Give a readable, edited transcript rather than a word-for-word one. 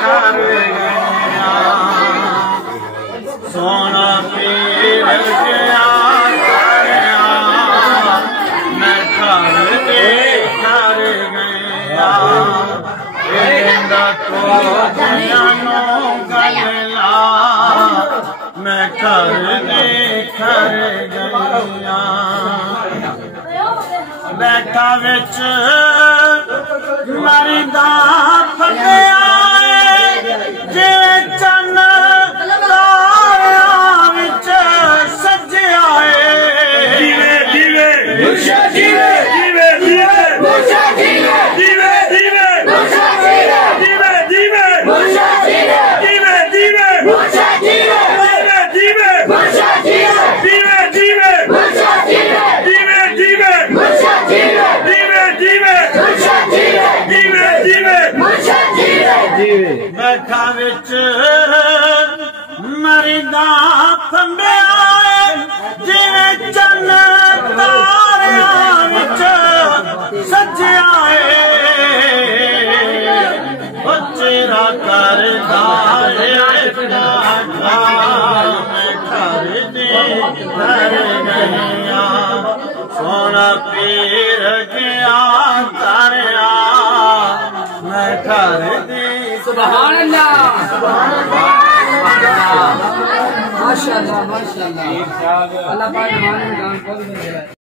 कर गया सोना पीर गया मैं घर दे कर गया को जनो गला मैं घर दे कर गया बैठा विच मरदा फटिया जिवें चन्न तारियां विच सजिया जीवे जीवे मुर्शा जीवे जीवे जीवे मुर्शा जीवे जीवे जीवे मुर्शा जीवे जीवे जीवे मुर्शा जीवे जीवे जीवे मुर्शा जीवे जीवे मुर्शा जीवे जीवे जीवे मुर्शा जीवे जीवे जीवे मुर्शा जीवे जीवे जीवे मुर्शा जीवे जीवे जीवे मुर्शा जीवे जीवे बैठा विच मरदा फंबिया जिवें चन्न तारियां विच सजिया ओ चेहरा करदा मैं घर दे कर गया सोना पीर गया तारिया मैं घर दे सुभान अल्लाह माशाअल्लाह माशाअल्लाह अल्लाह पाक